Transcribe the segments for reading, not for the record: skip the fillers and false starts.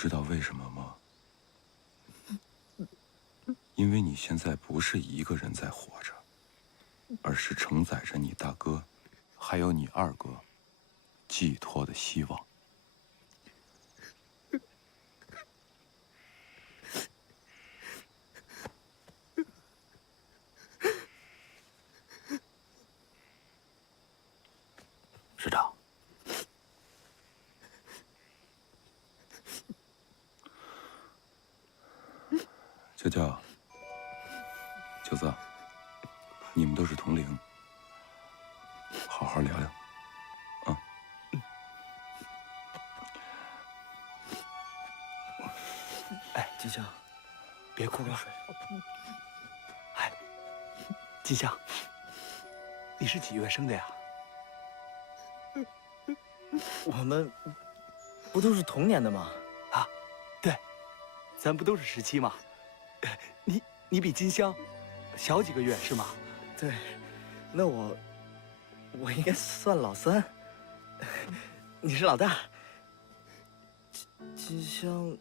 知道为什么吗？因为你现在不是一个人在活着，而是承载着你大哥，还有你二哥寄托的希望。师长，娇娇、九子，你们都是同龄，好好聊聊，啊。哎，金香，别哭了。哎，金香，你是几月生的呀？我们不都是同年的吗？啊，对，咱不都是17吗？你比金香小几个月是吗？对，那我应该算老三，你是老大。金香，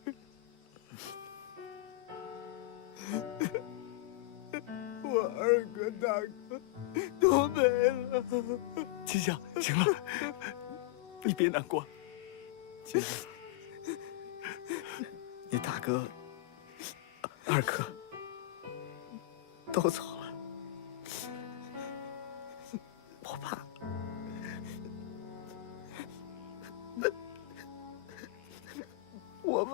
我二哥大哥都没了。金香，行了，你别难过。金香，你大哥、二哥都走了，我怕。我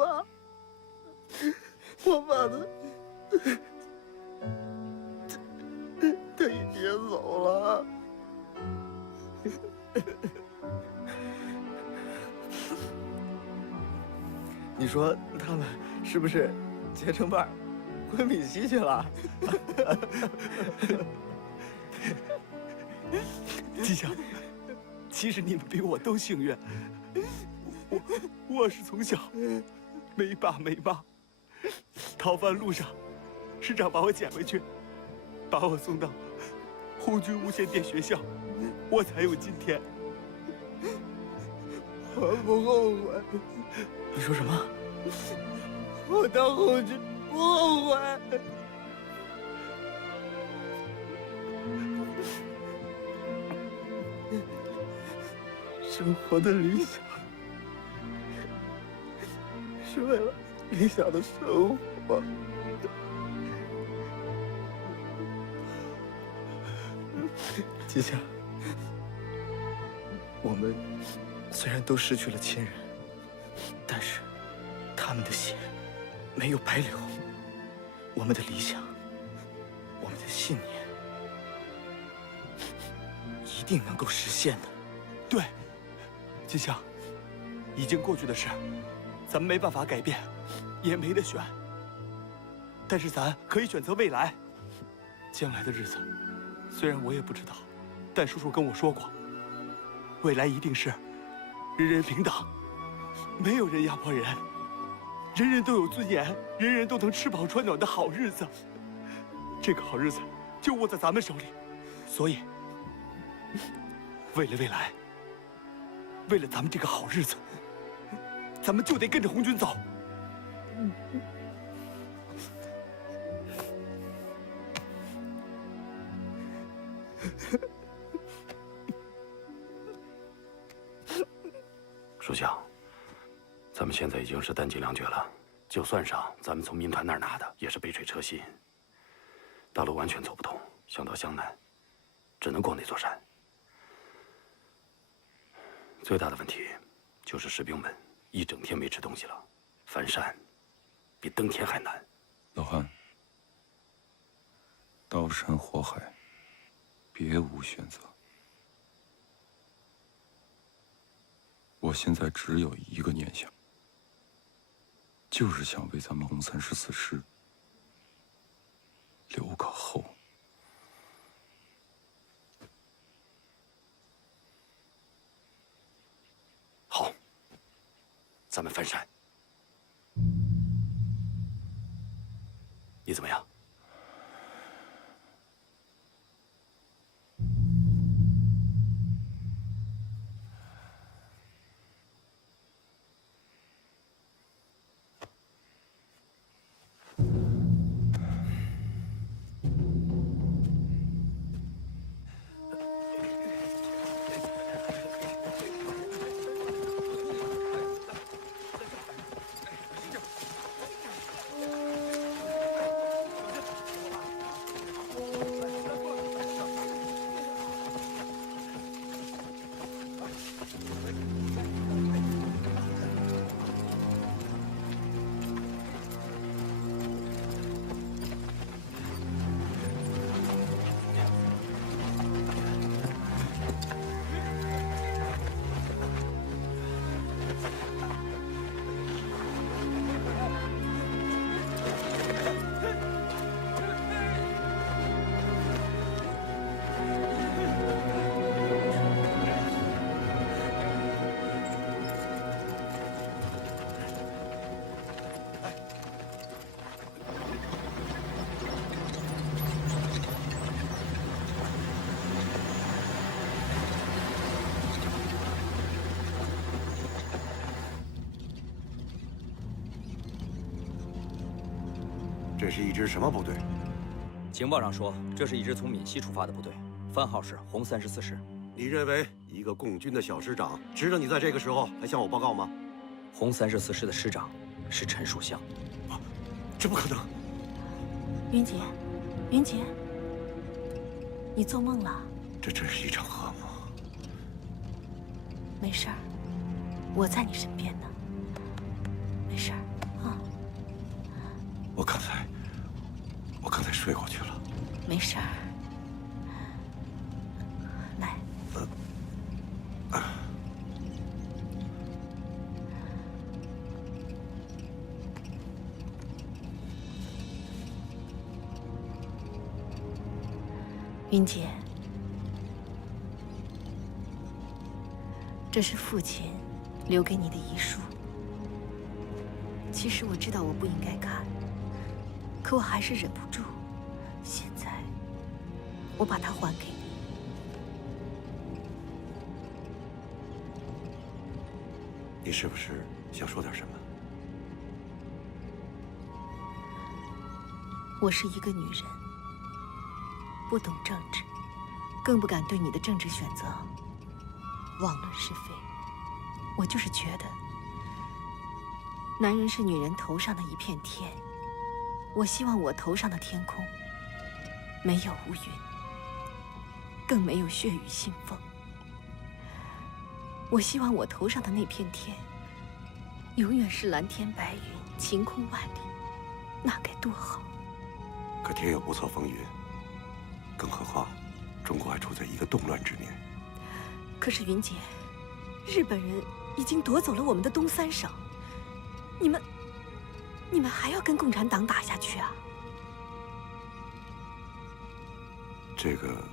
爸他已经走了。你说他们是不是结成伴回闽西去了？金香，其实你们比我都幸运。我是从小没爸没妈，逃犯路上，师长把我捡回去，把我送到红军无线电学校，我才有今天。我不后悔，你说什么？我当红军不后悔。生活的理想是为了理想的生活。吉祥，我们虽然都失去了亲人，但是他们的血没有白流，我们的理想，我们的信念，一定能够实现的。对，金香，已经过去的事，咱们没办法改变，也没得选。但是咱可以选择未来，将来的日子，虽然我也不知道，但叔叔跟我说过，未来一定是人人平等，没有人压迫人，人人都有尊严，人人都能吃饱穿暖的好日子。这个好日子就握在咱们手里，所以，为了未来，为了咱们这个好日子，咱们就得跟着红军走。属相，咱们现在已经是弹尽粮绝了，就算上咱们从民团那儿拿的，也是杯水车薪。大路完全走不通，想到湘南，只能过那座山。最大的问题就是士兵们一整天没吃东西了，翻山比登天还难。老汉，刀山火海，别无选择。我现在只有一个念想，就是想为咱们红34师留个后。好，咱们翻山。你怎么样？这是一支什么部队？情报上说，这是一支从闽西出发的部队，番号是红34师。你认为一个共军的小师长，值得你在这个时候还向我报告吗？红34师的师长是陈树湘。这不可能！云姐，云姐，你做梦了？这真是一场噩梦。没事儿，我在你身边呢。没事儿啊。我刚才睡过去了。没事儿。来。云姐，这是父亲留给你的遗书。其实我知道我不应该看，可我还是忍不住。现在，我把它还给你。你是不是想说点什么？我是一个女人，不懂政治，更不敢对你的政治选择妄论是非。我就是觉得，男人是女人头上的一片天。我希望我头上的天空没有乌云，更没有血雨腥风。我希望我头上的那片天永远是蓝天白云，晴空万里，那该多好！可天有不测风云，更何况中国还处在一个动乱之年。可是云姐，日本人已经夺走了我们的东三省，你们还要跟共产党打下去啊？这个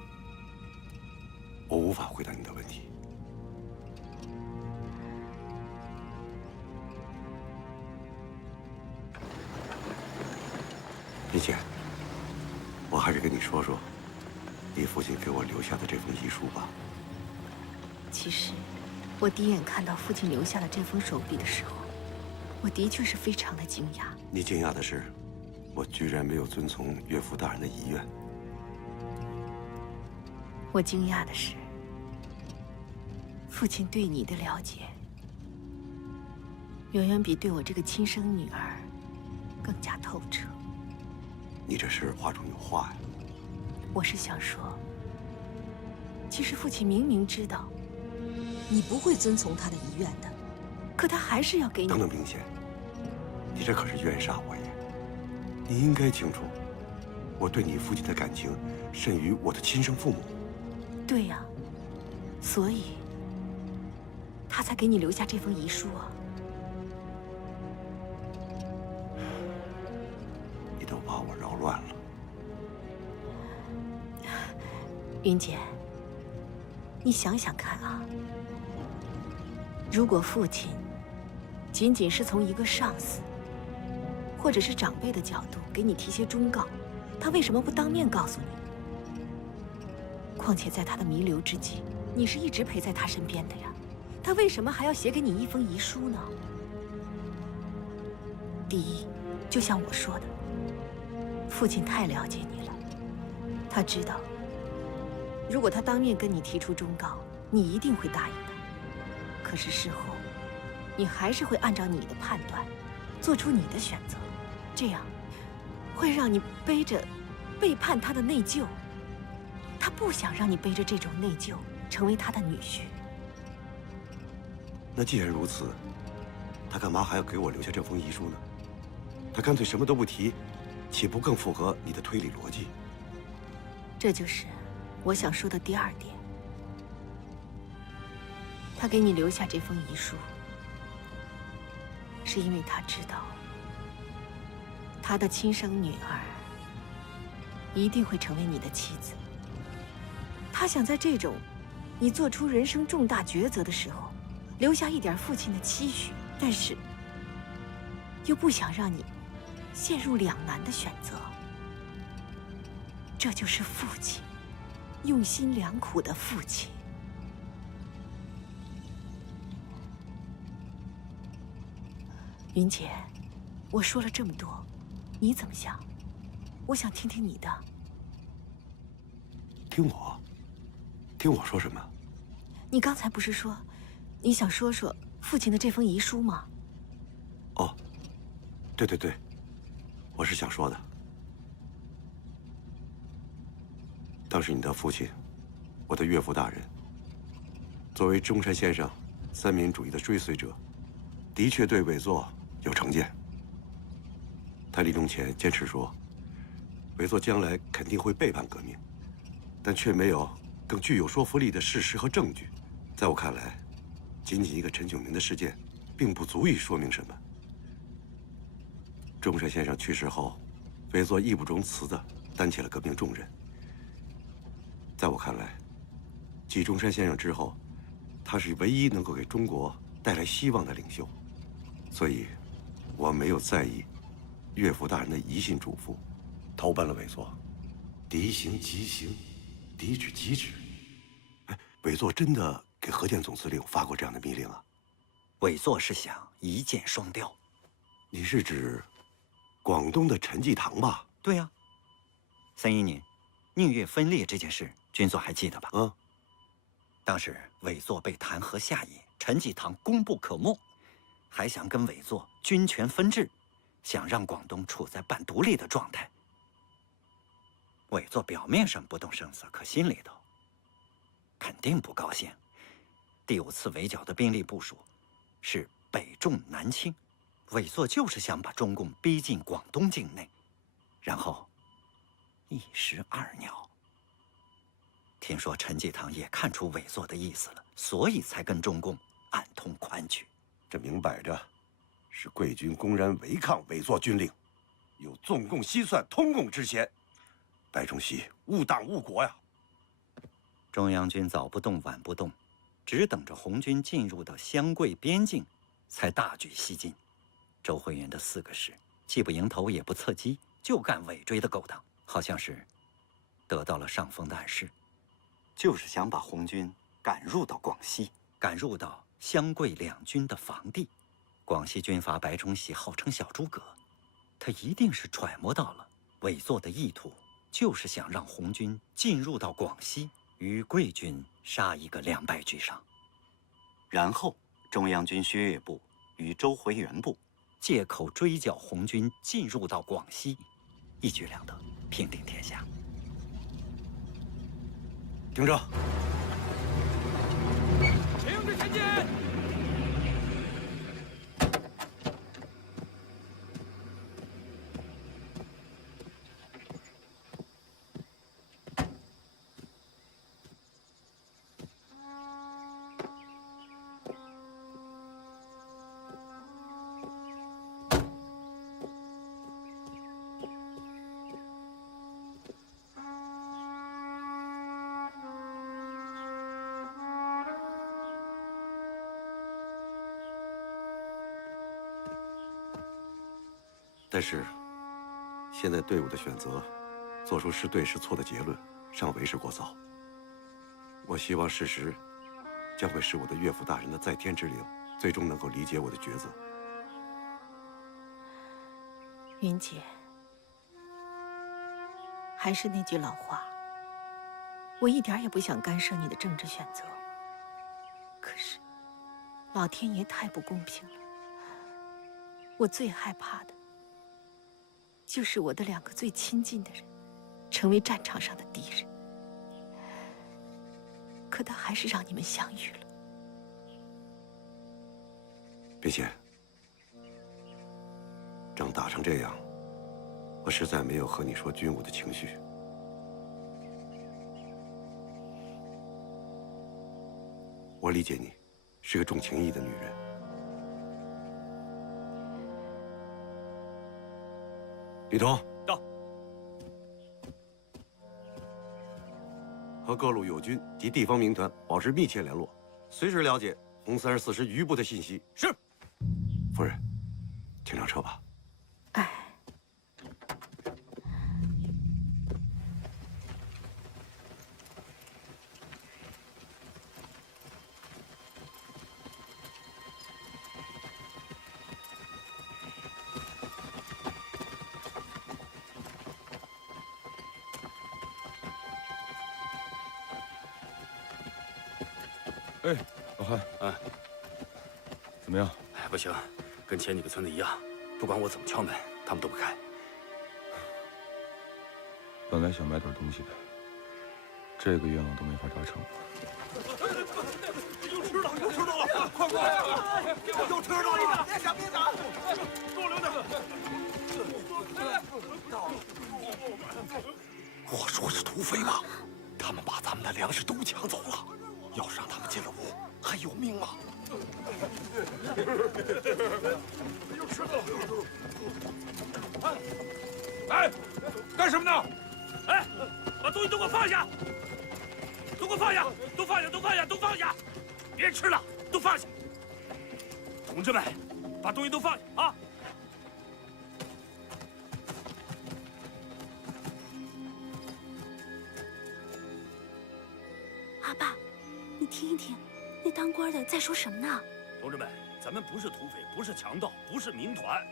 我无法回答你的问题。李姐，我还是跟你说说你父亲给我留下的这封遗书吧。其实，我第一眼看到父亲留下的这封手笔的时候，我的确是非常的惊讶。你惊讶的是，我居然没有遵从岳父大人的遗愿。我惊讶的是，父亲对你的了解，远远比对我这个亲生女儿更加透彻。你这是话中有话呀。我是想说，其实父亲明明知道你不会遵从他的遗愿的，可他还是要给你。等等，明贤，你这可是冤煞我也。你应该清楚，我对你父亲的感情甚于我的亲生父母。对呀，所以他才给你留下这封遗书啊。你都把我扰乱了。云姐，你想想看啊，如果父亲仅仅是从一个上司或者是长辈的角度给你提些忠告，他为什么不当面告诉你？况且在他的弥留之际，你是一直陪在他身边的呀，他为什么还要写给你一封遗书呢？第一，就像我说的，父亲太了解你了，他知道，如果他当面跟你提出忠告，你一定会答应的。可是事后，你还是会按照你的判断，做出你的选择，这样会让你背着背叛他的内疚。他不想让你背着这种内疚成为他的女婿。那既然如此，他干嘛还要给我留下这封遗书呢？他干脆什么都不提，岂不更符合你的推理逻辑？这就是我想说的第二点。他给你留下这封遗书，是因为他知道，他的亲生女儿一定会成为你的妻子。他想在这种你做出人生重大抉择的时候，留下一点父亲的期许，但是又不想让你陷入两难的选择。这就是父亲，用心良苦的父亲。云姐，我说了这么多，你怎么想？我想听听你的。听我说什么？你刚才不是说，你想说说父亲的这封遗书吗？哦，对，我是想说的。当时你的父亲，我的岳父大人，作为中山先生三民主义的追随者，的确对伪作有成见。他临终前坚持说，伪作将来肯定会背叛革命，但却没有更具有说服力的事实和证据。在我看来，仅仅一个陈炯明的事件，并不足以说明什么。中山先生去世后，伪作义不容辞地担起了革命重任。在我看来，继中山先生之后，他是唯一能够给中国带来希望的领袖，所以，我没有在意岳父大人的遗信嘱咐，投奔了伪作。敌行即行，敌止即止。哎，伪作真的给何键总司令发过这样的密令啊？伪作是想一箭双雕。你是指广东的陈济棠吧？对呀。3·1年，宁粤分裂这件事，军座还记得吧？嗯。当时伪作被弹劾下野，陈济棠功不可没，还想跟伪作军权分治，想让广东处在半独立的状态。伪作表面上不动声色，可心里头肯定不高兴。第5次围剿的兵力部署是北重南轻，伪作就是想把中共逼进广东境内，然后一石二鸟。听说陈济棠也看出伪作的意思了，所以才跟中共暗通款曲。这明摆着是贵军公然违抗伪作军令，有纵共西算、通共之嫌。白崇禧误党误国呀！中央军早不动晚不动，只等着红军进入到湘桂边境，才大举西进。周慧元的4个师既不迎头也不侧击，就干尾追的勾当，好像是得到了上峰的暗示，就是想把红军赶入到广西，赶入到湘桂两军的防地。广西军阀白崇禧号称小诸葛，他一定是揣摩到了伪作的意图，就是想让红军进入到广西，与桂军杀一个两败俱伤。然后中央军薛岳部与周回元部借口追剿红军进入到广西，一举两得，平定天下。听着，请旨前进。但是，现在队伍的选择，做出是对是错的结论，尚为时过早。我希望事实将会使我的岳父大人的在天之灵最终能够理解我的抉择。云姐，还是那句老话，我一点也不想干涉你的政治选择。可是，老天爷太不公平了。我最害怕的，就是我的2个最亲近的人，成为战场上的敌人。可他还是让你们相遇了。别姐，仗打成这样，我实在没有和你说军务的情绪。我理解你，是个重情义的女人。李彤，到。和各路友军及地方民团保持密切联络，随时了解红34师余部的信息。是。夫人，请上车吧。哎。哎，老汉，哎，怎么样？哎，不行，跟前几个村子一样，不管我怎么敲门，他们都不开。本来想买点东西的，这个愿望都没法达成。有吃的，有吃的了！快过来！有吃的了！别闪，别闪！多留点。我说是土匪吧？他们把咱们的粮食都抢走了，要是让他们进了屋，还有命吗？有吃的了！哎，干什么呢？哎，把东西都给我放下！都给我放下！都放下！都放下！都放下！别吃了，都放下！同志们，把东西都放下啊！阿爸，你听一听，那当官的在说什么呢？同志们，咱们不是土匪，不是强盗，不是民团，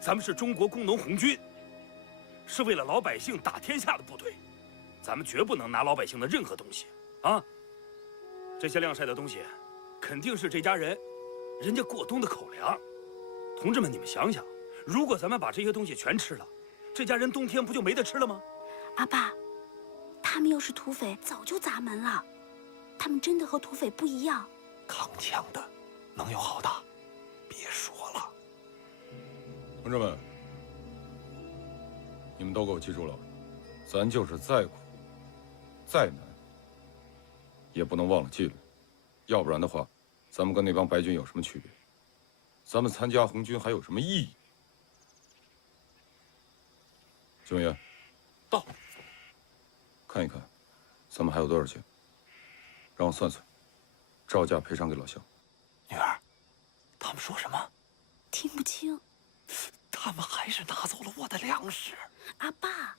咱们是中国工农红军，是为了老百姓打天下的部队，咱们绝不能拿老百姓的任何东西啊！这些晾晒的东西，肯定是这家人家过冬的口粮。同志们，你们想想，如果咱们把这些东西全吃了，这家人冬天不就没得吃了吗？阿爸，他们要是土匪，早就砸门了。他们真的和土匪不一样。扛枪的能有好大？别说了。同志们，你们都给我记住了，咱就是再苦、再难，也不能忘了纪律，要不然的话，咱们跟那帮白军有什么区别？咱们参加红军还有什么意义？警卫员，到。看一看，咱们还有多少钱？让我算算，照价赔偿给老乡。女儿，他们说什么？听不清。他们还是拿走了我的粮食。阿爸，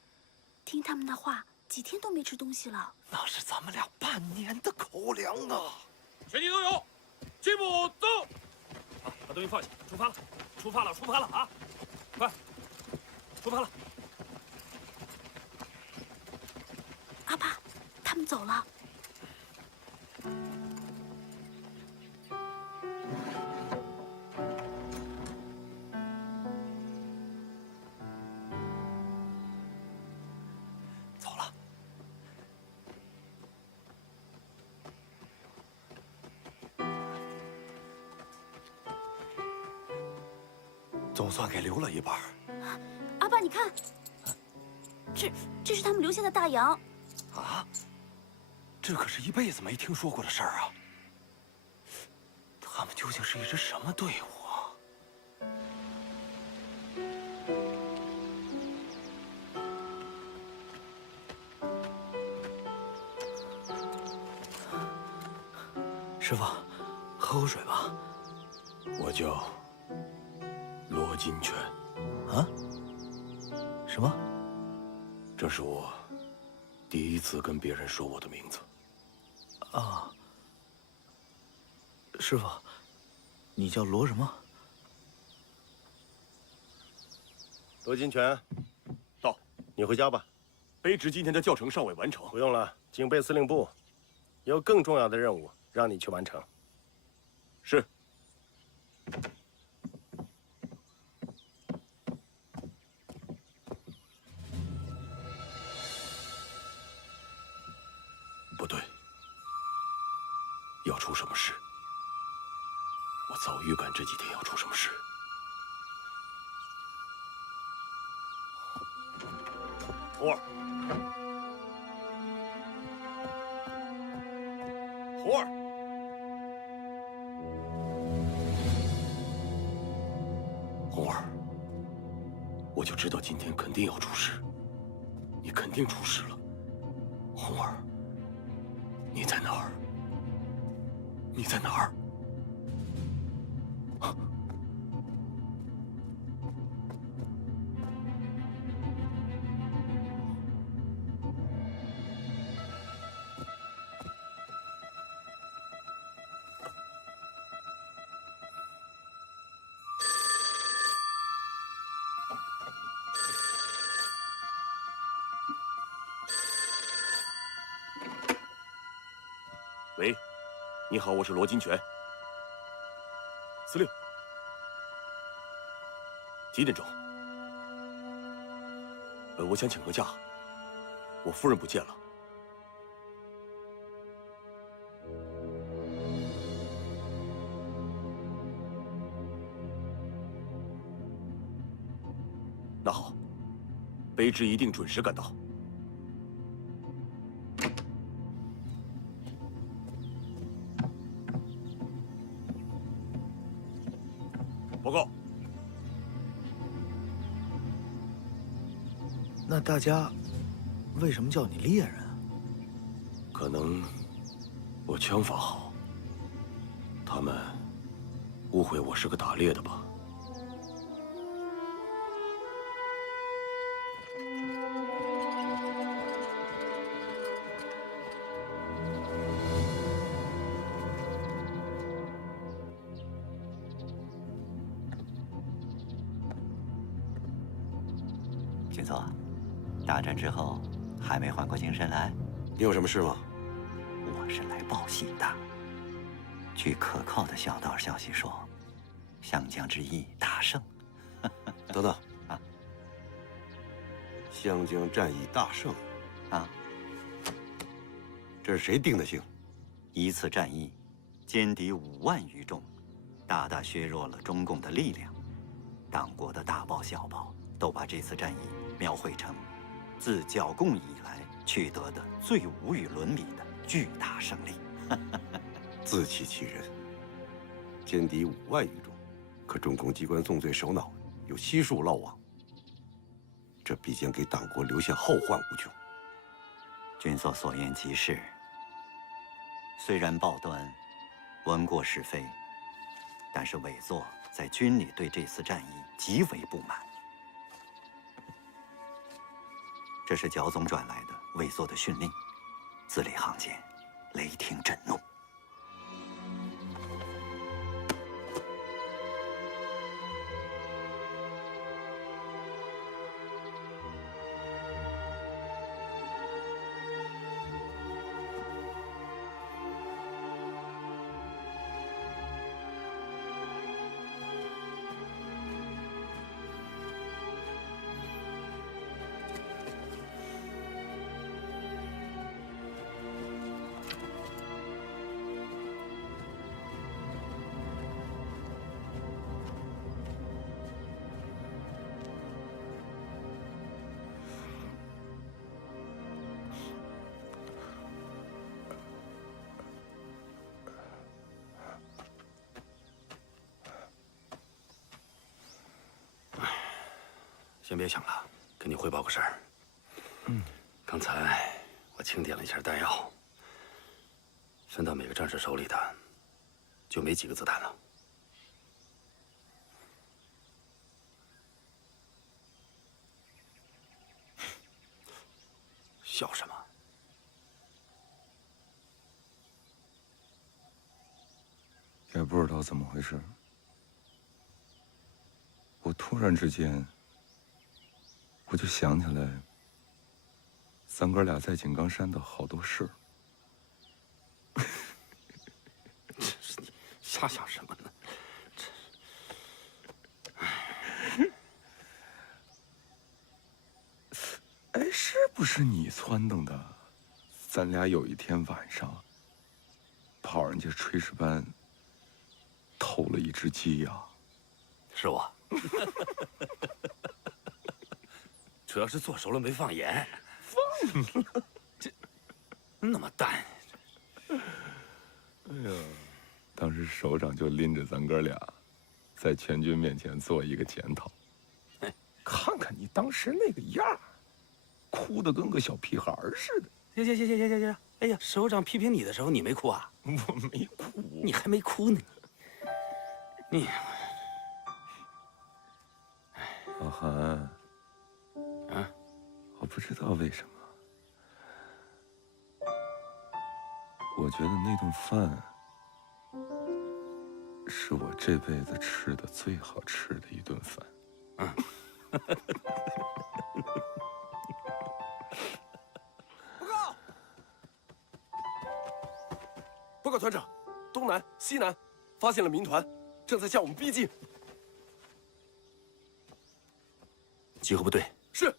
听他们的话，几天都没吃东西了。那是咱们俩半年的口粮啊！全体都有，进步走。好，把东西放下，出发了，出发了，出发了啊！快，出发了。阿爸，他们走了。走了。总算给留了一半。阿爸，你看，这是他们留下的大洋。啊，这可是一辈子没听说过的事儿啊！他们究竟是一支什么队伍啊？师傅，喝口水吧。我叫罗金泉。啊？什么？这是我第一次跟别人说我的名字。啊，师傅，你叫罗什么？罗金泉，到，你回家吧。卑职今天的教程尚未完成。不用了，警备司令部有更重要的任务让你去完成。是。不对，要出什么事？我早预感这几天要出什么事。红儿，红儿，红儿，我就知道今天肯定要出事，你肯定出事了。红儿，你在哪儿？你在哪儿？喂，你好，我是罗金泉。司令，几点钟？我想请个假，我夫人不见了。那好，卑职一定准时赶到。报告。那大家为什么叫你猎人啊？可能我枪法好，他们误会我是个打猎的吧。军座，大战之后还没缓过精神来？你有什么事吗？我是来报喜的。据可靠的小道消息说，湘江之役大胜。等等啊！湘江战役大胜啊！这是谁定的性？一次战役，歼敌5万余众，大大削弱了中共的力量。党国的大报小报都把这次战役描绘成自剿共以来取得的最无与伦比的巨大胜利。自欺欺人！歼敌5万余众，可中共机关纵罪首脑有悉数落网，这必将给党国留下后患无穷。军座所言极是。虽然报端闻过是非，但是委座在军里对这次战役极为不满。这是剿总转来的委座的训令，字里行间雷霆震怒。先别想了，跟你汇报个事儿。刚才我清点了一下弹药，分到每个战士手里的，就没几个子弹了。笑什么？也不知道怎么回事，我突然之间，我就想起来，咱哥俩在井冈山的好多事。这是你瞎想什么呢？哎，是不是你撺掇的？咱俩有一天晚上跑人家炊事班偷了一只鸡呀？是我。主要是做熟了没放盐。放了，这那么淡。哎呀，当时首长就拎着咱哥俩，在全军面前做一个检讨。看看你当时那个样儿，哭得跟个小屁孩似的。行！哎呀，首长批评你的时候，你没哭啊？我没哭，你还没哭呢。你，老韩，啊，我不知道为什么，我觉得那顿饭是我这辈子吃的最好吃的一顿饭。报告团长，东南、西南，发现了民团，正在向我们逼近。集合部队。是。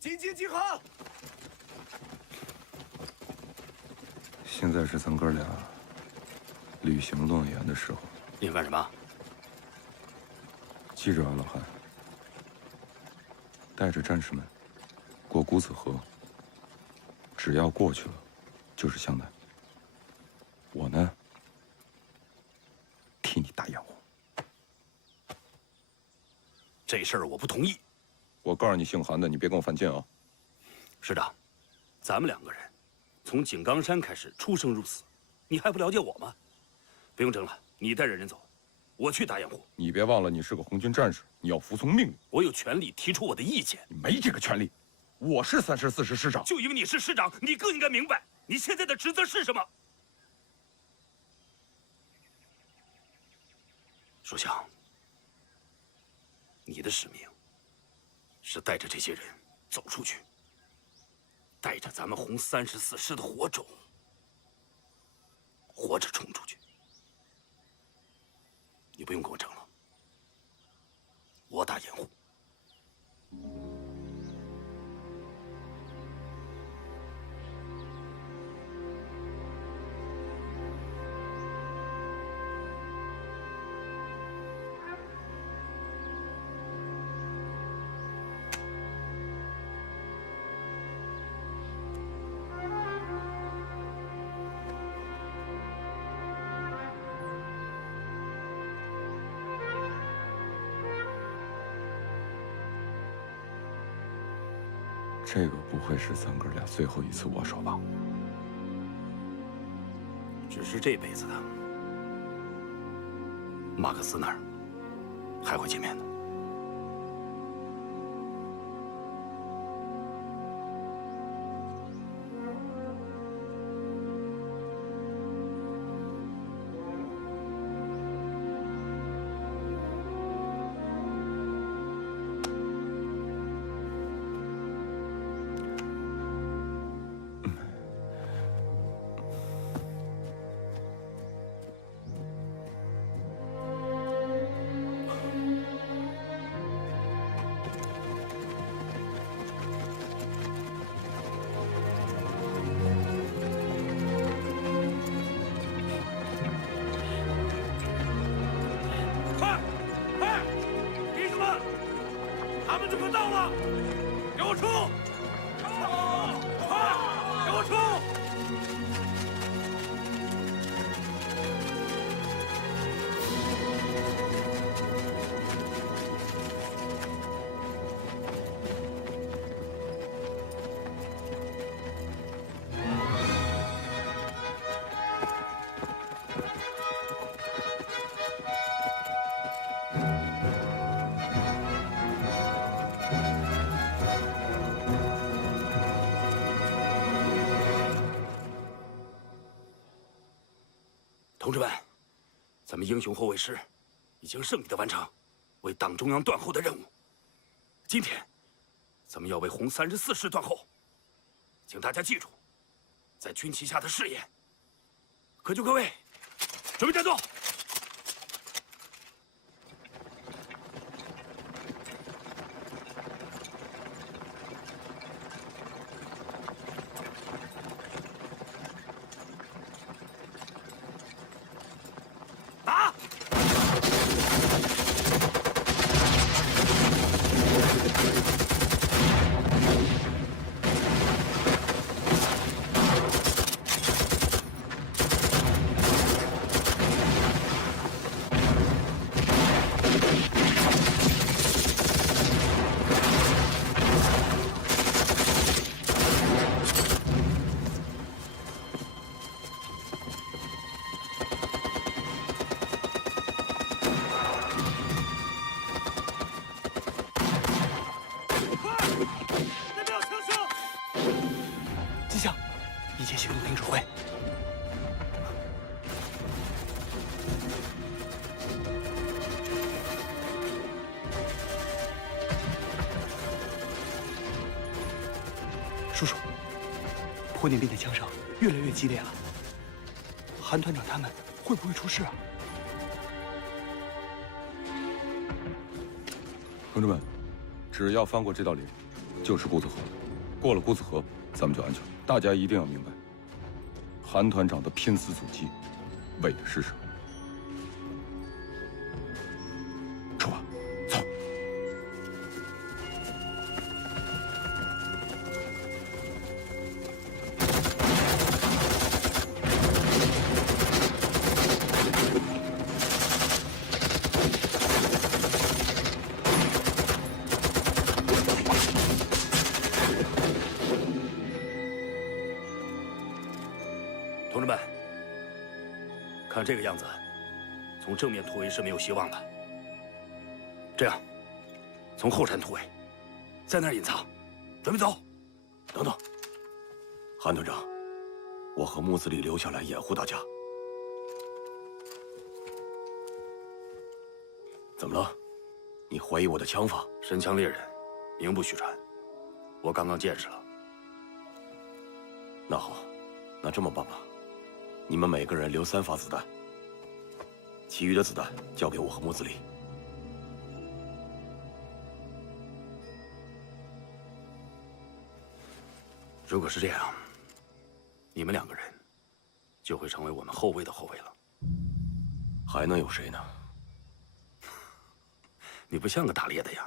紧急集合！现在是咱哥俩履行诺言的时候。你干什么？记着啊，老韩，带着战士们过姑子河。只要过去了，就是湘南。我呢，替你打掩护。这事儿我不同意。我告诉你，姓韩的，你别跟我犯贱啊！师长，咱们2个人从井冈山开始出生入死，你还不了解我吗？不用争了，你带着人走，我去打掩护。你别忘了，你是个红军战士，你要服从命令。我有权利提出我的意见。你没这个权利。我是34师师长，就因为你是师长，你更应该明白你现在的职责是什么。属相，你的使命是带着这些人走出去，带着咱们红34师的火种，活着冲出去。你不用跟我争了，我打掩护。这个不会是咱哥俩最后一次握手吧？只是这辈子的。马克思那儿还会见面的。同志们，咱们英雄后卫师已经胜利的完成为党中央断后的任务。今天，咱们要为红34师断后，请大家记住，在军旗下的誓言。各就各位，准备战斗！打！机枪，一切行动听指挥。叔叔，火点兵的枪声越来越激烈了，韩团长他们会不会出事啊？同志们，只要翻过这道岭，就是顾子河。过了顾子河，咱们就安全了。大家一定要明白，韩团长的拼死阻击，为的是什么？出发，走。同志们，看这个样子，从正面突围是没有希望的。这样，从后山突围，在那儿隐藏，准备走。等等，韩团长，我和木子李留下来掩护大家。怎么了？你怀疑我的枪法？神枪猎人，名不虚传。我刚刚见识了。那好，那这么办吧，你们每个人留3发子弹，其余的子弹交给我和木子李。如果是这样，你们2个人就会成为我们后卫的后卫了。还能有谁呢？你不像个打猎的呀。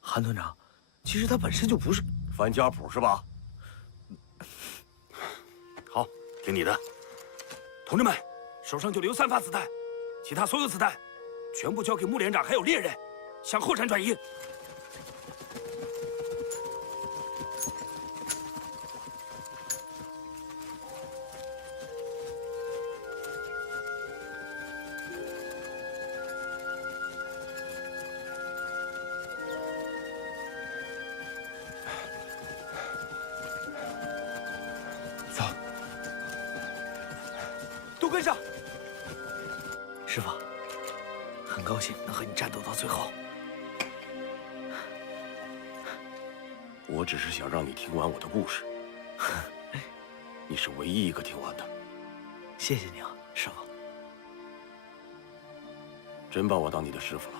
韩团长，其实他本身就不是翻家谱是吧？好，听你的。同志们，手上就留3发子弹，其他所有子弹全部交给穆连长还有猎人，向后山转移。都跟上！师傅，很高兴能和你战斗到最后。我只是想让你听完我的故事，你是唯一一个听完的。谢谢你啊，师傅。真把我当你的师傅了？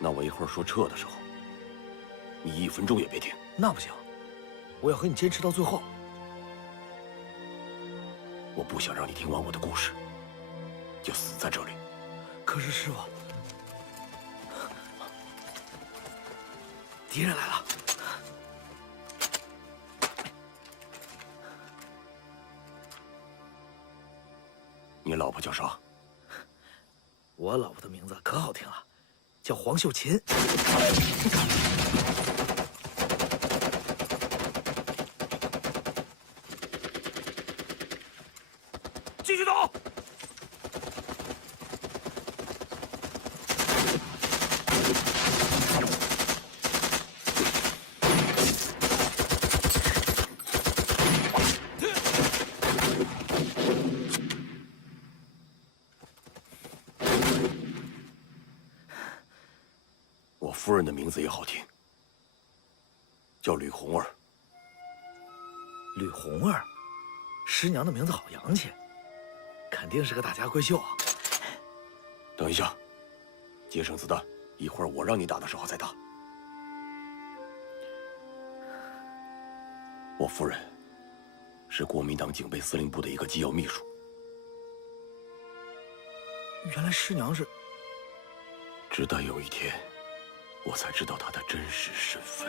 那我一会儿说撤的时候，你1分钟也别停。那不行，我要和你坚持到最后。我不想让你听完我的故事，就死在这里。可是师傅，敌人来了。你老婆叫啥？我老婆的名字可好听了，叫黄秀琴。继续走。我夫人的名字也好听，叫吕红儿。吕红儿，师娘的名字好洋气，肯定是个大家闺秀啊。等一下，节省子弹，一会儿我让你打的时候再打。我夫人是国民党警备司令部的一个机要秘书。原来师娘是……直到有一天，我才知道她的真实身份。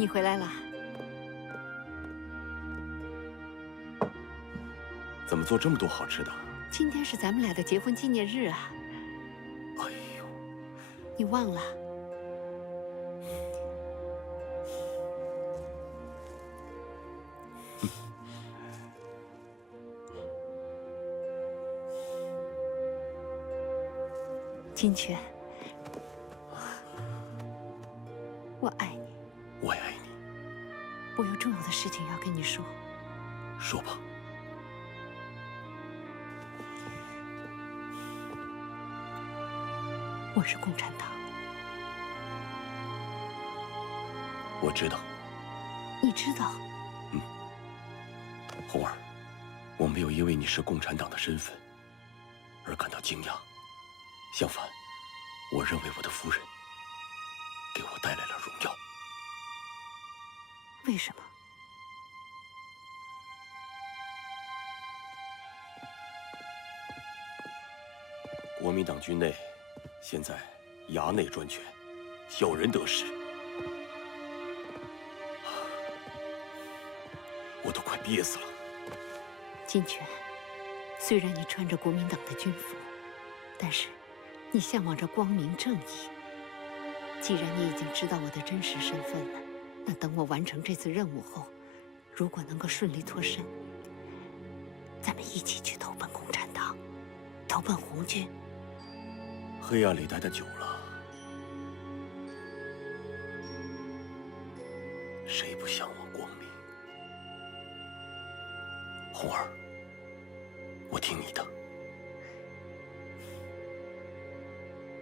你回来了。怎么做这么多好吃的？今天是咱们俩的结婚纪念日啊！哎呦，你忘了？金泉，我爱你，我也爱你。我有重要的事情要跟你说。说吧。我是共产党。我知道。你知道？红儿，我没有因为你是共产党的身份而感到惊讶，相反，我认为我的夫人给我带来了荣耀。为什么？国民党军内现在衙内专权，小人得势，我都快憋死了。金泉，虽然你穿着国民党的军服，但是你向往着光明正义。既然你已经知道我的真实身份了，那等我完成这次任务后，如果能够顺利脱身，咱们一起去投奔共产党，投奔红军。黑暗里待得久了，谁不向往光明？红儿，我听你的。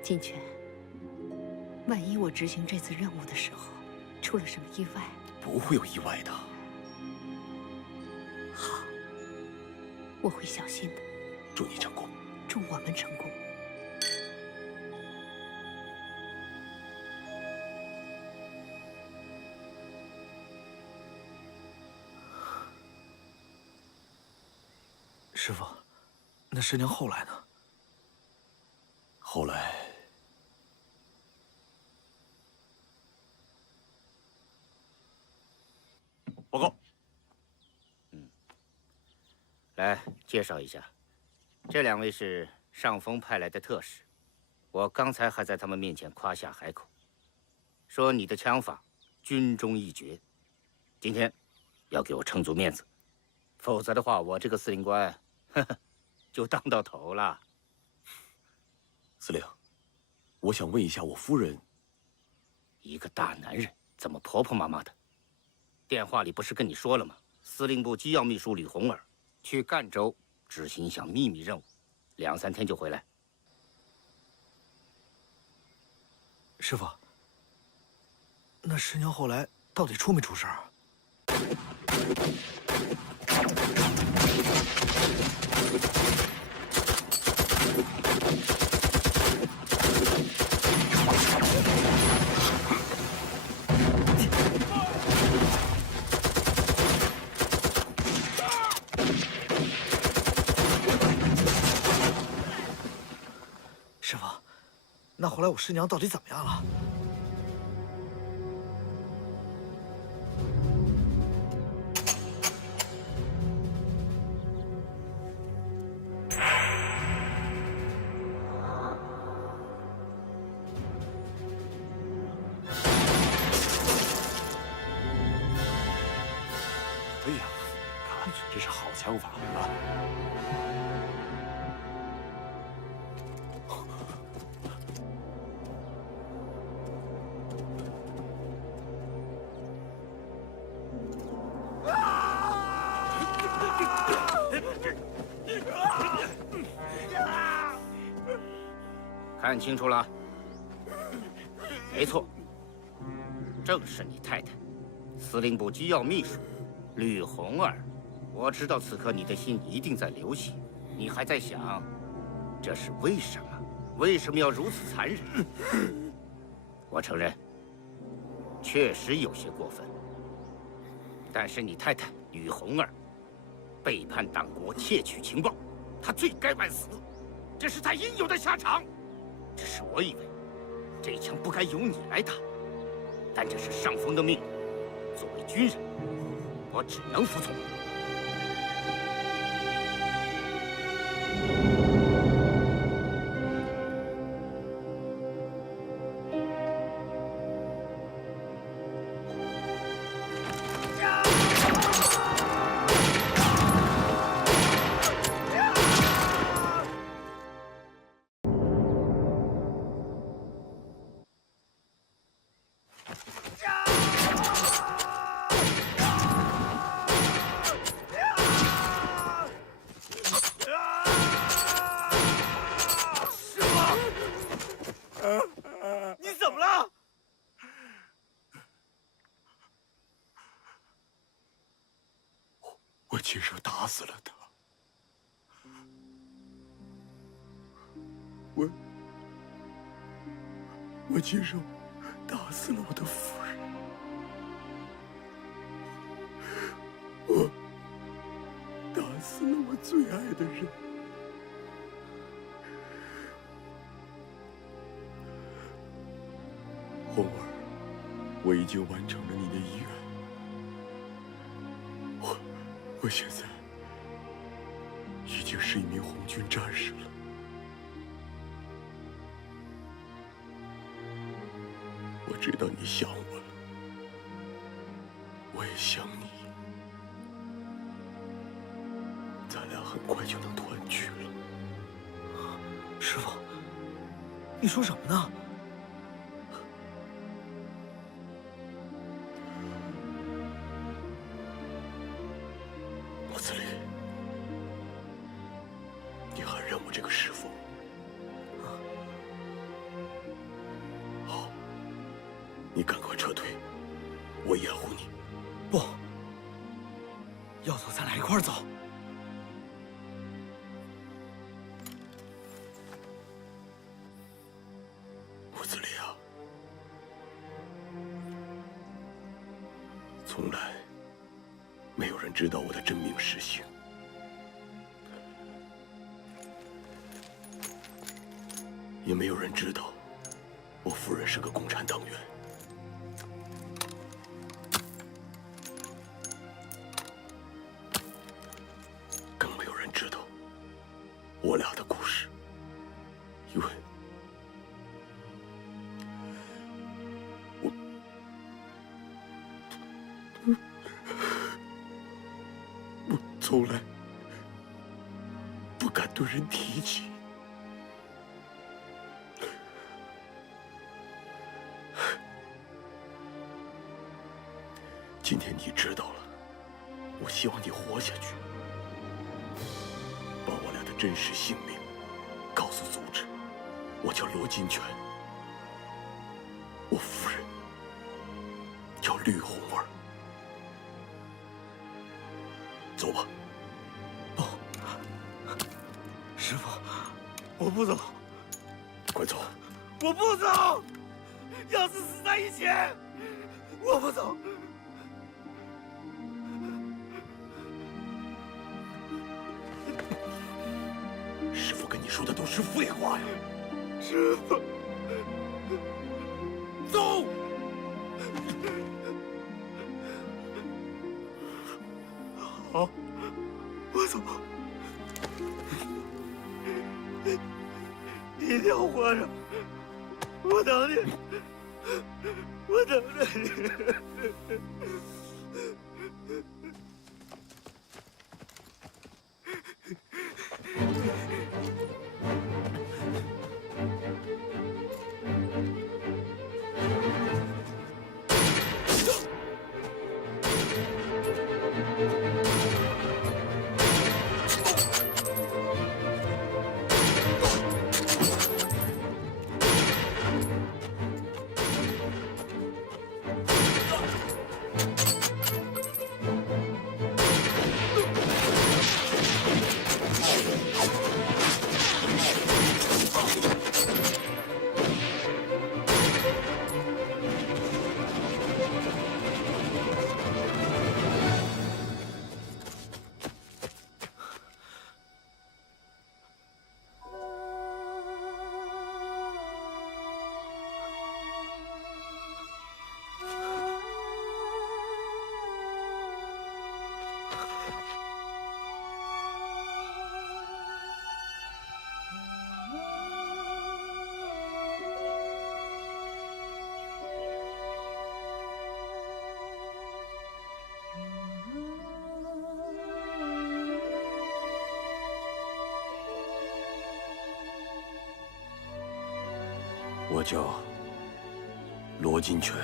金泉，万一我执行这次任务的时候出了什么意外，不会有意外的。好，我会小心的。祝你成功。祝我们成功。师傅，那师娘后来呢？后来，报告。来介绍一下，这两位是上峰派来的特使，我刚才还在他们面前夸下海口，说你的枪法军中一绝，今天要给我撑足面子，否则的话，我这个司令官，就当到头了。司令，我想问一下，我夫人，一个大男人怎么婆婆妈妈的？电话里不是跟你说了吗？司令部机要秘书吕红儿去赣州执行一项秘密任务，2、3天就回来。师傅，那师娘后来到底出没出事儿？师傅，那后来我师娘到底怎么样了？哎呀，看，这是好枪法啊！看清楚了，没错，正是你太太，司令部机要秘书吕红儿。我知道此刻你的心一定在流血，你还在想，这是为什么？为什么要如此残忍？我承认，确实有些过分。但是你太太吕红儿背叛党国，窃取情报，她罪该万死，这是她应有的下场。只是我以为，这一枪不该由你来打，但这是上峰的命令，作为军人，我只能服从。亲手打死了他。我亲手打死了我的夫人。我打死了我最爱的人。红儿，我已经完成了你的遗愿。我现在已经是一名红军战士了。我知道你想我了，我也想你。咱俩很快就能团聚了。师傅，你说什么呢？穆子立，你还认我这个师傅？好，你赶快撤退，我掩护你。不，要走咱俩一块儿走。穆子立啊，从来没有人知道我的真名实姓。也没有人知道我夫人是个共产党员。更没有人知道我俩的故事，因为我从来不敢对人提起。今天你知道了，我希望你活下去，把我俩的真实姓名告诉组织。我叫罗金泉，我夫人叫绿红儿。走吧。不，师傅，我不走。快走！我不走，要是死在一起，我不走。师傅跟你说的都是废话呀！师傅，走！好，我走。你一定要活着，我等你，我等着你。我叫罗金泉。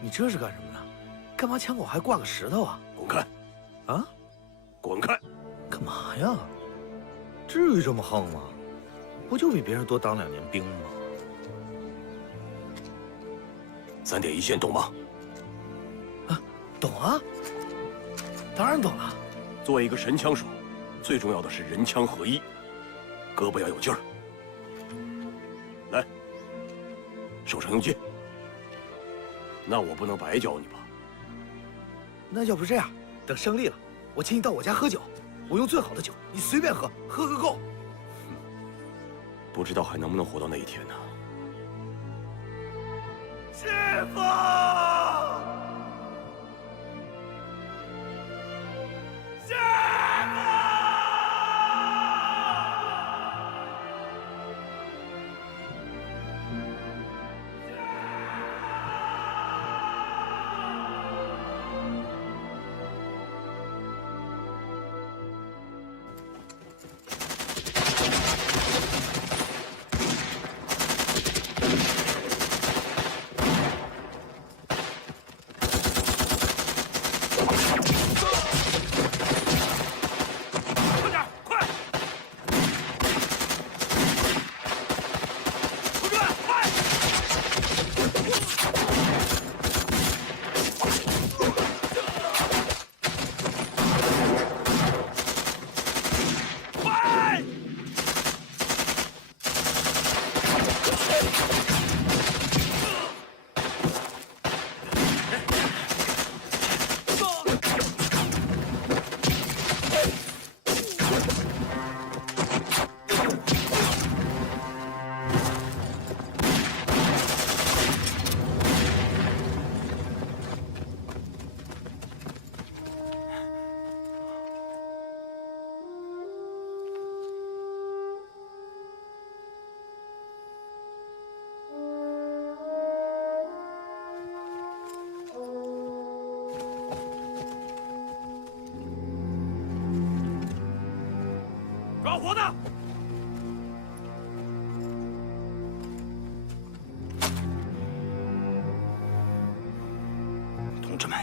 你这是干什么呢？干嘛枪口还挂个石头啊？滚开！啊？滚开！干嘛呀？至于这么横吗？不就比别人多当2年兵吗？3点一线，懂吗？啊，懂啊，当然懂了。作为一个神枪手，最重要的是人枪合一，胳膊要有劲儿。来，手上用劲。那我不能白教你吧？那要不这样，等胜利了，我请你到我家喝酒，我用最好的酒，你随便喝，喝个够。不知道还能不能活到那一天呢？师傅！师傅！抓活的！同志们，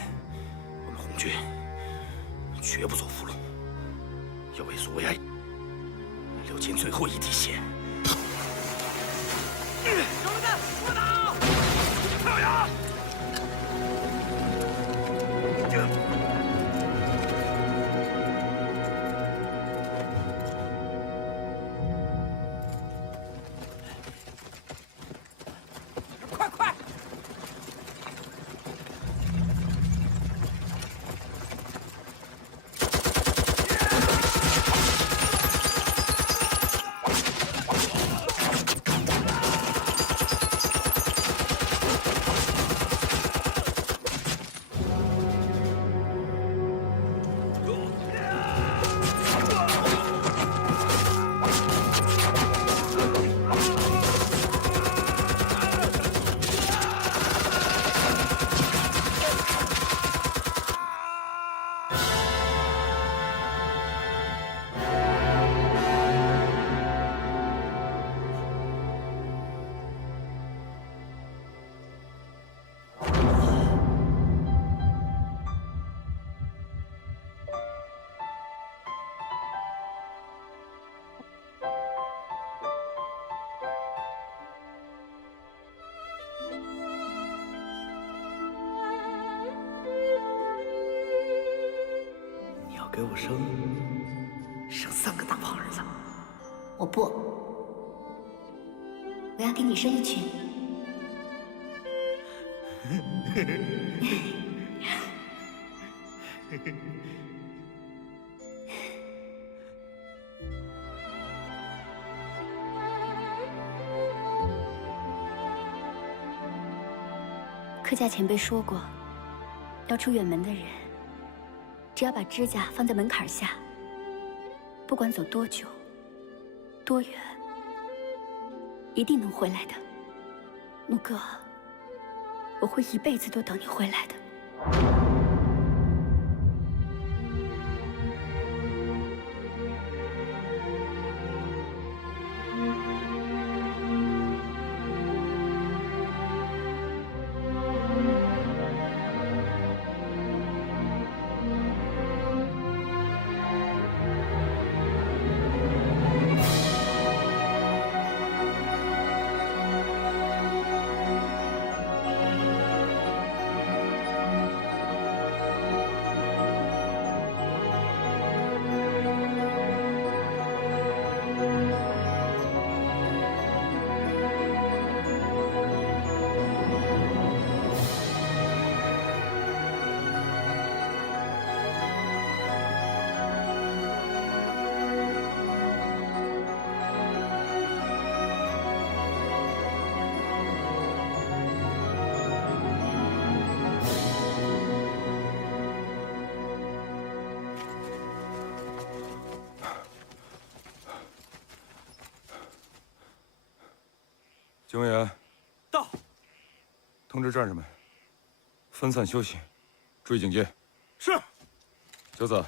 我们红军绝不做俘虏，要为所为爱，流尽最后一滴血。兄弟们，不打！跳崖！快快！你要给我生3个大胖儿子。我不，我要给你生一群。客家前辈说过，要出远门的人，只要把指甲放在门槛下，不管走多久、多远，一定能回来的。木哥，我会一辈子都等你回来的。警卫员到。通知战士们分散休息，注意警戒。是。九子，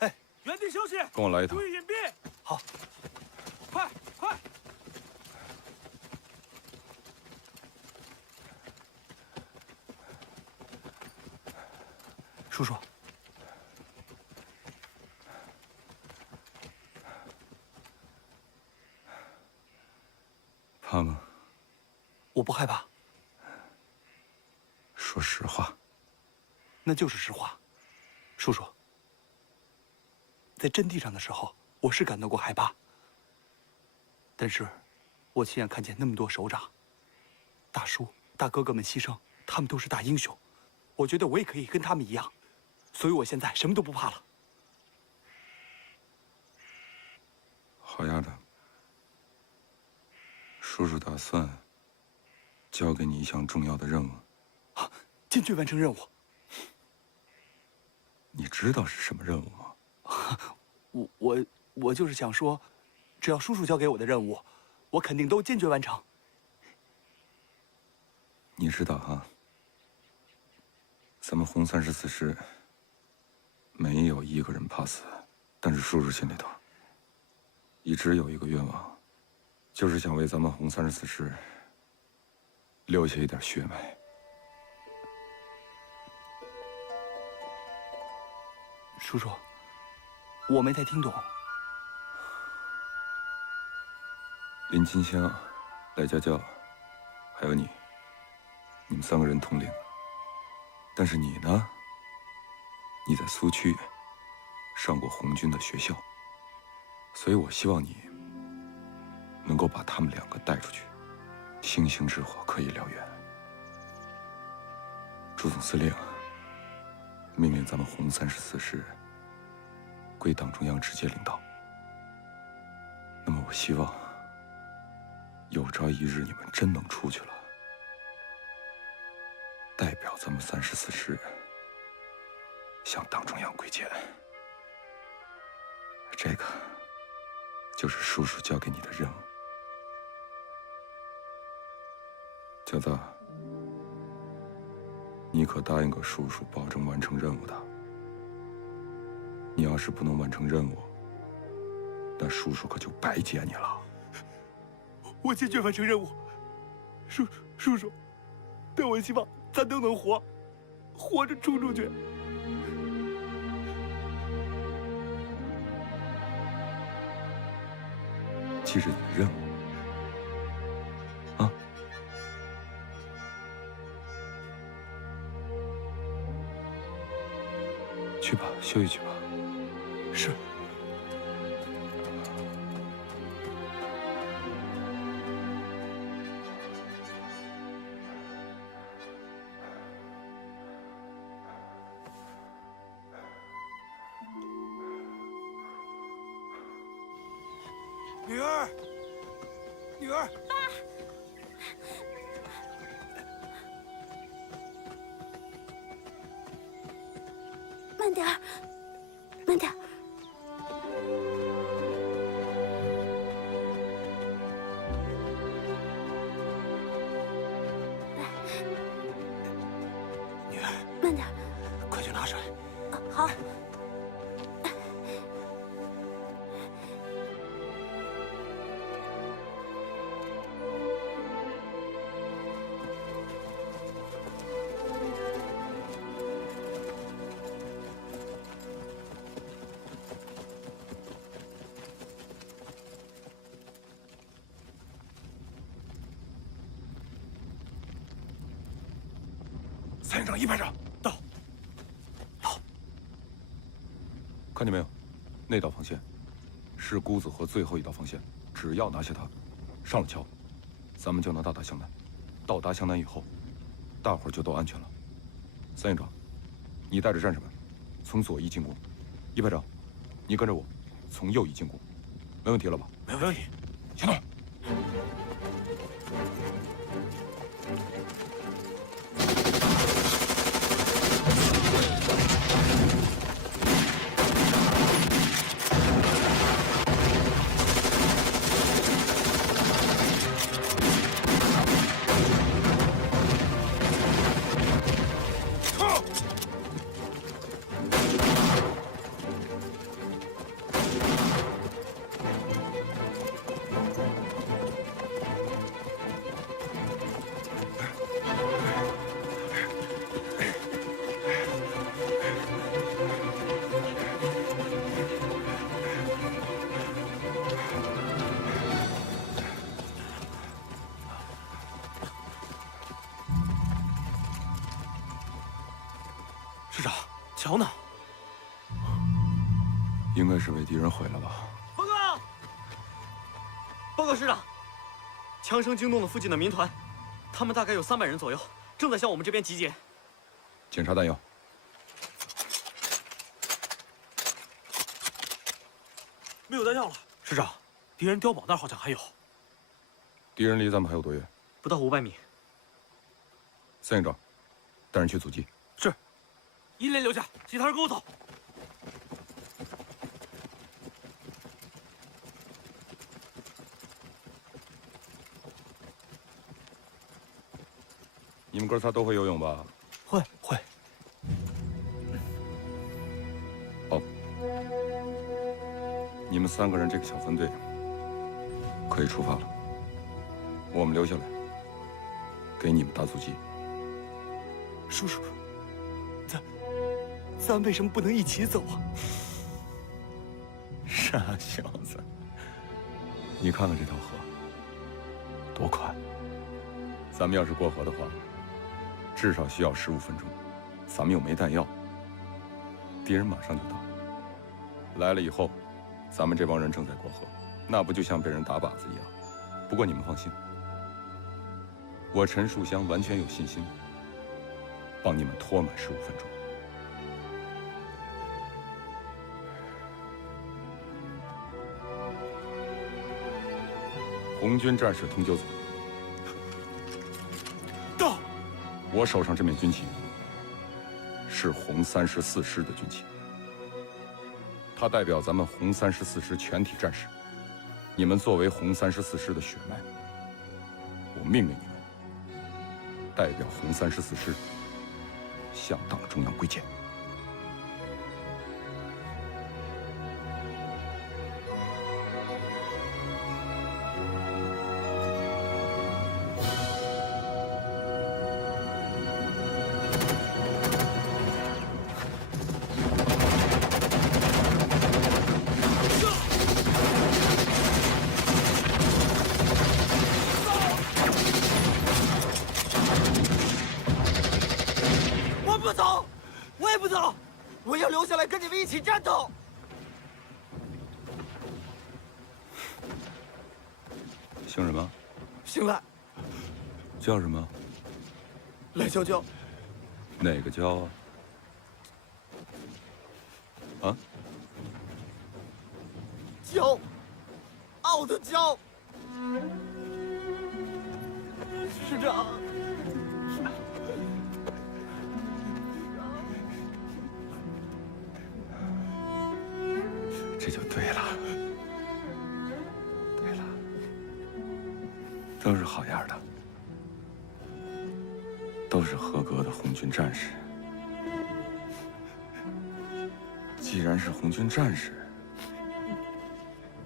哎，原地休息，跟我来一趟。注意隐蔽。好，快快！叔叔，怕吗？我不害怕。说实话。那就是实话，叔叔。在阵地上的时候，我是感到过害怕。但是，我亲眼看见那么多首长、大叔、大哥哥们牺牲，他们都是大英雄。我觉得我也可以跟他们一样，所以我现在什么都不怕了。好样的，叔叔打算交给你一项重要的任务。啊，坚决完成任务。你知道是什么任务吗？我就是想说，只要叔叔交给我的任务，我肯定都坚决完成。你知道哈，咱们红34师没有一个人怕死，但是叔叔心里头一直有一个愿望，就是想为咱们红34师留下一点血脉。叔叔，我没太听懂。林金香、赖家教，还有你，你们3个人统领。但是你呢？你在苏区上过红军的学校，所以我希望你能够把他们2个带出去，星星之火可以燎原。朱总司令命令咱们红34师归党中央直接领导。那么我希望有朝一日你们真能出去了，代表咱们34师向党中央归建。这个就是叔叔交给你的任务。小子，你可答应过叔叔保证完成任务的。你要是不能完成任务，那叔叔可就白接你了。我坚决完成任务，叔叔，但我希望咱都能活着冲出去。记着你的任务啊！去吧，休息去吧。是。女儿，女儿，爸，慢点儿，慢点儿。女儿，慢点儿，快去拿水。好。参营长、一排长到。看见没有，那道防线是姑子河最后一道防线，只要拿下它，上了桥，咱们就能到达湘南。到达湘南以后，大伙儿就都安全了。三营长，你带着战士们从左翼进攻；一排长，你跟着我从右翼进攻，没问题了吧？没问题。行动！师长，桥呢？应该是被敌人毁了吧？报告！报告师长，枪声惊动了附近的民团，他们大概有300人左右，正在向我们这边集结。检查弹药。没有弹药了，师长，敌人碉堡那儿好像还有。敌人离咱们还有多远？不到500米。三营长，带人去阻击。是。一连留下，其他人跟我走。你们哥仨都会游泳吧？会。哦，你们3个人这个小分队可以出发了。我们留下来，给你们打阻击。叔叔，咱为什么不能一起走啊？傻小子，你看看这条河，多宽！咱们要是过河的话，至少需要15分钟。咱们又没弹药，敌人马上就到。来了以后，咱们这帮人正在过河，那不就像被人打靶子一样？不过你们放心，我陈树湘完全有信心，帮你们拖满15分钟。红军战士通九组，到。我手上这面军旗是红34师的军旗，它代表咱们红34师全体战士。你们作为红34师的血脉，我命令你们代表红34师向党中央归建。不走，我也不走，我要留下来跟你们一起战斗。姓什么？姓赖，叫什么？赖娇娇。哪个娇啊？啊？骄傲的骄。师长。这就对了，对了，都是好样的，都是合格的红军战士。既然是红军战士，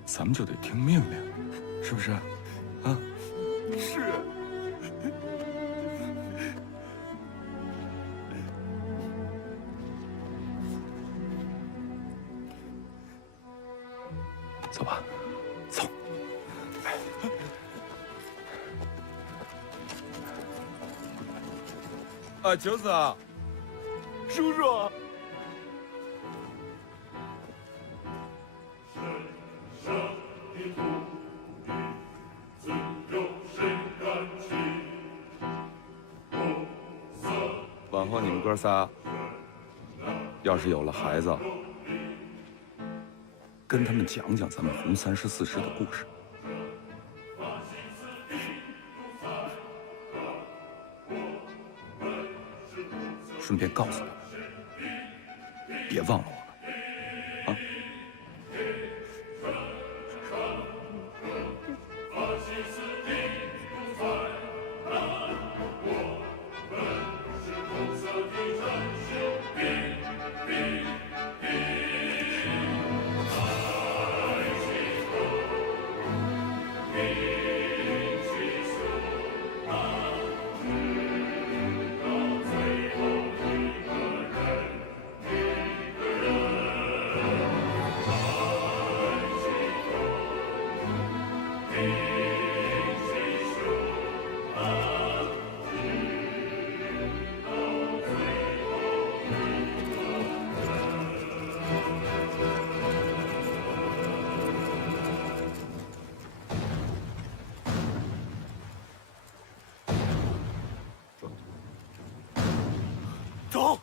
咱们就得听命令，是不是？啊？是。走吧，走。啊，九子啊，叔叔。往后你们哥仨，要是有了孩子，跟他们讲讲咱们红34师的故事。顺便告诉他们，别忘了我们，啊！走。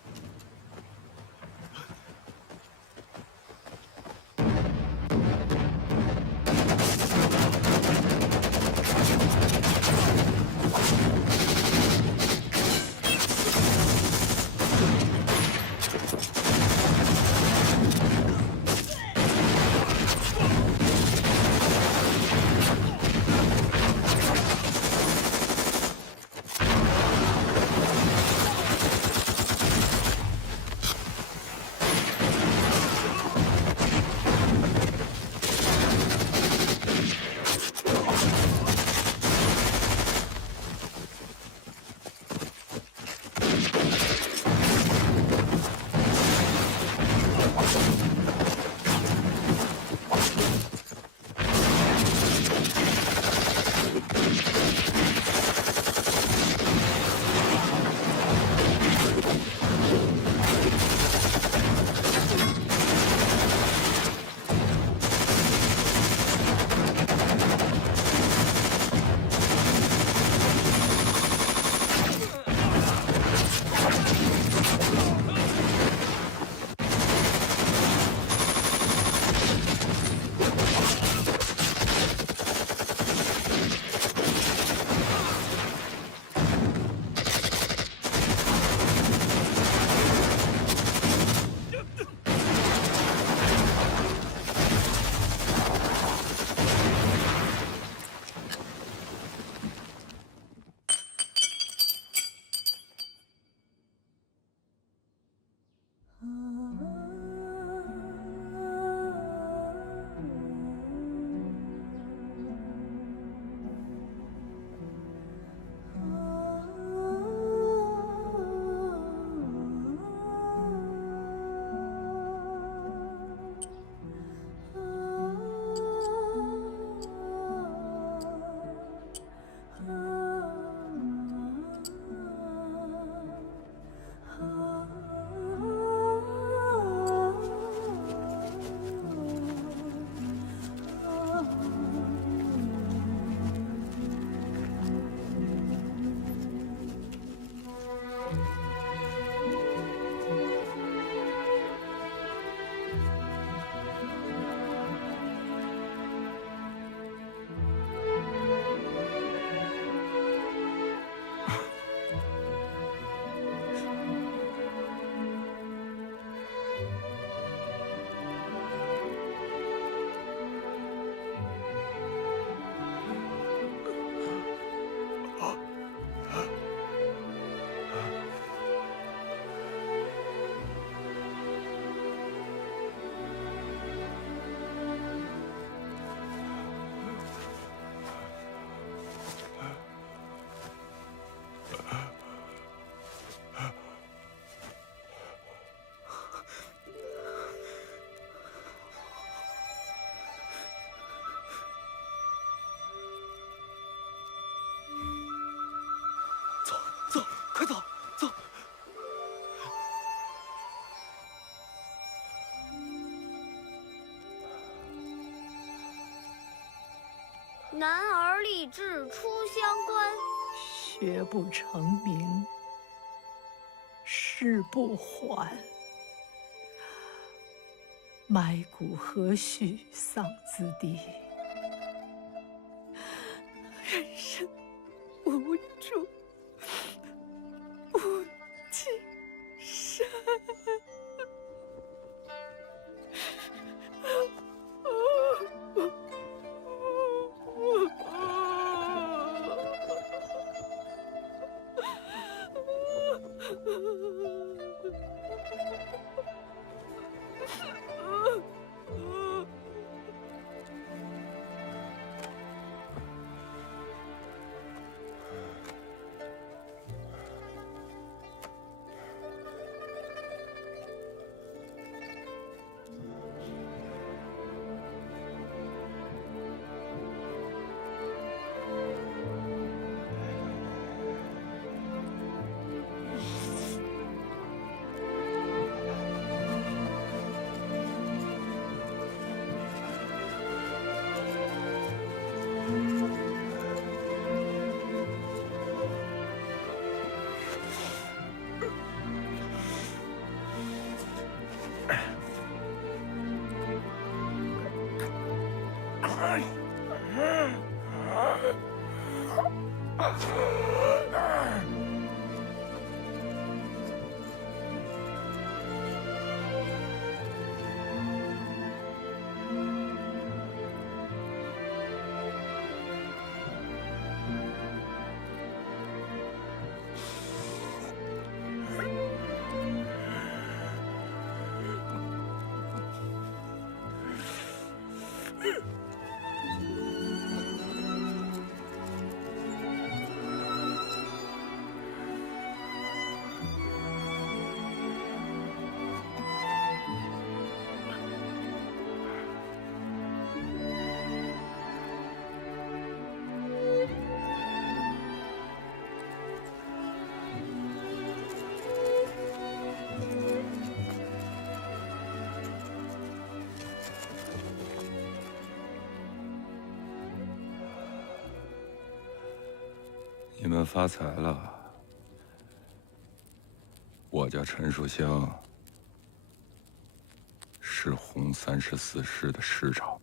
走，快走，走！男儿立志出乡关，学不成名，誓不还。埋骨何须丧子弟？人生无助，无尽身。你们发财了。我家陈树香是红34师的师长。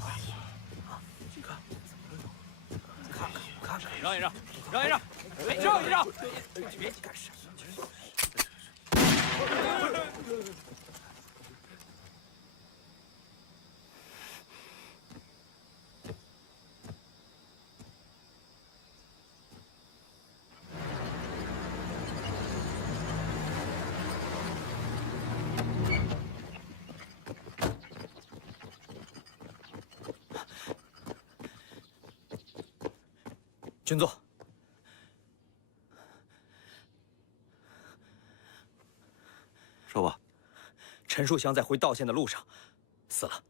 快！让一让，让一让，让一让！别干什么？ 军座，说吧。陈树香在回道县的路上死了。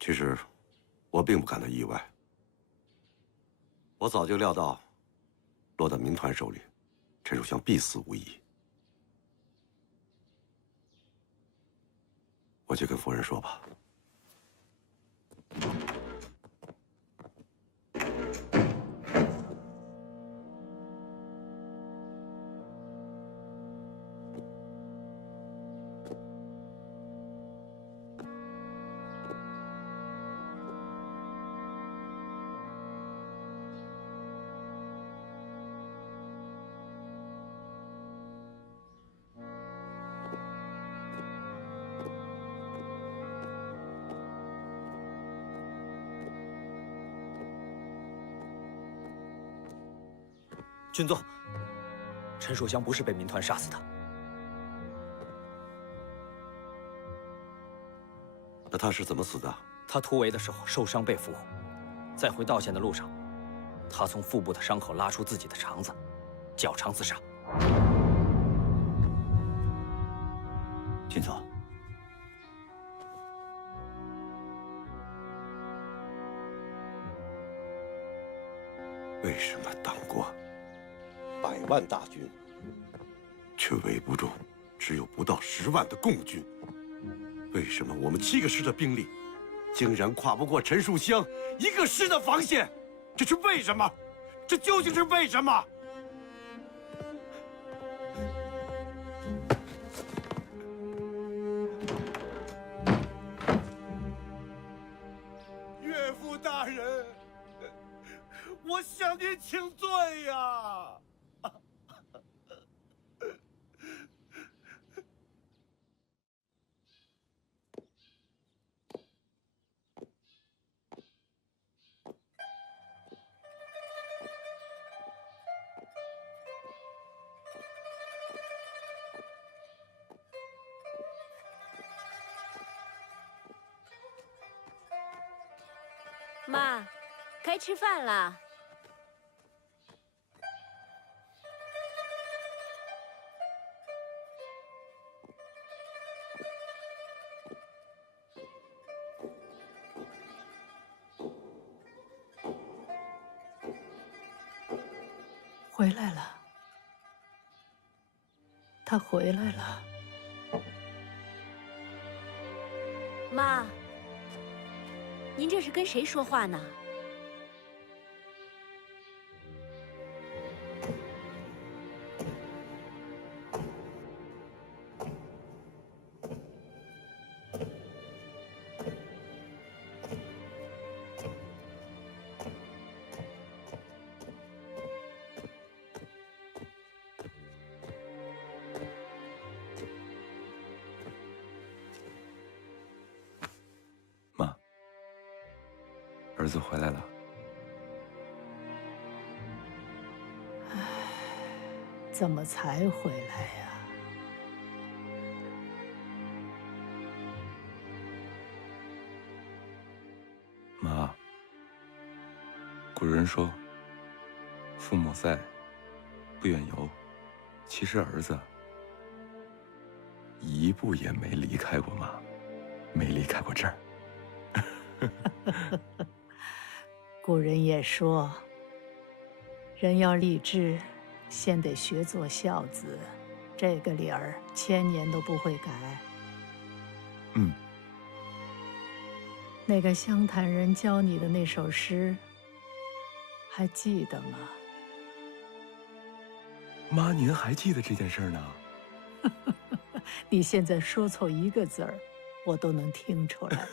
其实，我并不感到意外。我早就料到，落到民团手里，陈树香必死无疑。我去跟夫人说吧。 军座，陈树香不是被民团杀死的。那他是怎么死的？他突围的时候受伤被俘，在回道县的路上，他从腹部的伤口拉出自己的肠子，绞肠自杀。军座，为什么党国100万大军，却围不住只有不到10万的共军？为什么我们7个师的兵力，竟然跨不过陈树香1个师的防线？这是为什么？这究竟是为什么？岳父大人，我向您请罪呀！妈，该吃饭了。回来了，他回来了。妈，您这是跟谁说话呢？儿子回来了。怎么才回来呀？妈，古人说，父母在，不远游。其实儿子一步也没离开过妈，没离开过这儿。古人也说，人要立志，先得学做孝子，这个理儿千年都不会改。嗯。那个湘潭人教你的那首诗，还记得吗？妈，您还记得这件事呢？你现在说错一个字儿，我都能听出来。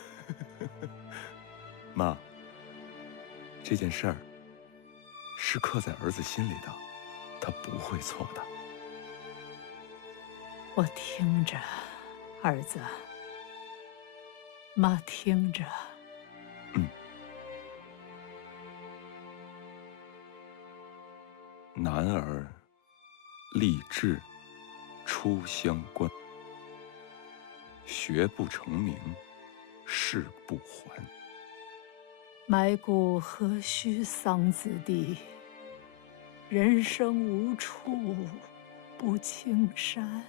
妈，这件事儿是刻在儿子心里的，他不会错的。我听着，儿子，妈听着。男儿立志出乡关，学不成名，誓不还。埋骨何须桑梓地，人生无处不青山。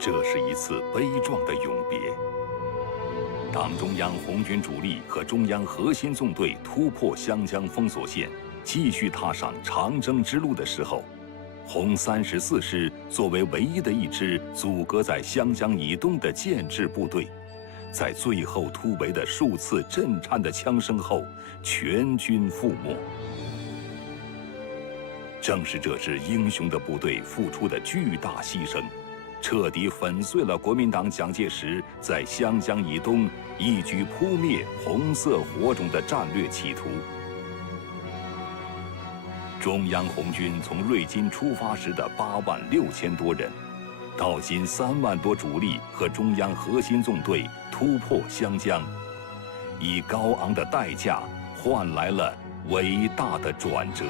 这是一次悲壮的永别。党中央红军主力和中央核心纵队突破湘江封锁线，继续踏上长征之路的时候，红34师作为唯一的一支阻隔在湘江以东的建制部队，在最后突围的数次震颤的枪声后，全军覆没。正是这支英雄的部队付出的巨大牺牲，彻底粉碎了国民党蒋介石在湘江以东一举扑灭红色火种的战略企图。中央红军从瑞金出发时的8万6千多人，到今3万多主力和中央核心纵队突破湘江，以高昂的代价换来了伟大的转折。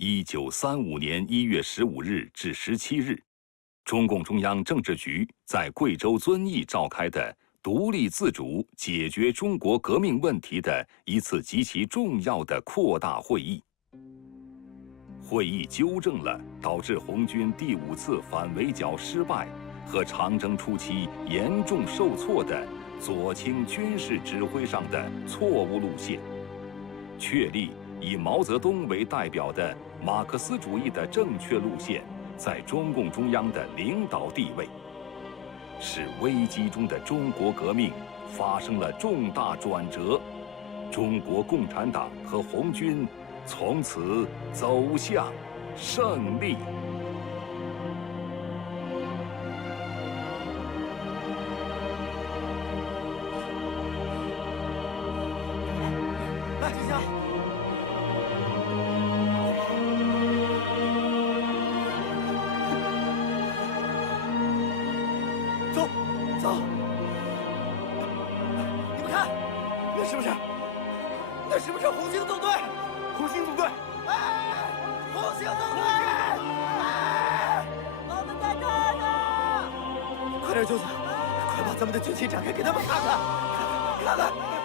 1935年1月15日至17日，中共中央政治局在贵州遵义召开的独立自主解决中国革命问题的一次极其重要的扩大会议。会议纠正了导致红军第5次反围剿失败和长征初期严重受挫的左倾军事指挥上的错误路线，确立以毛泽东为代表的马克思主义的正确路线在中共中央的领导地位，使危机中的中国革命发生了重大转折，中国共产党和红军从此走向胜利。来，金香。走，走。你们看，那是不是？那是不是红星纵队？红星纵队！哎，红星纵队！哎，我们在这儿呢！快点，舅子，快把咱们的军旗展开，给他们看看，看看。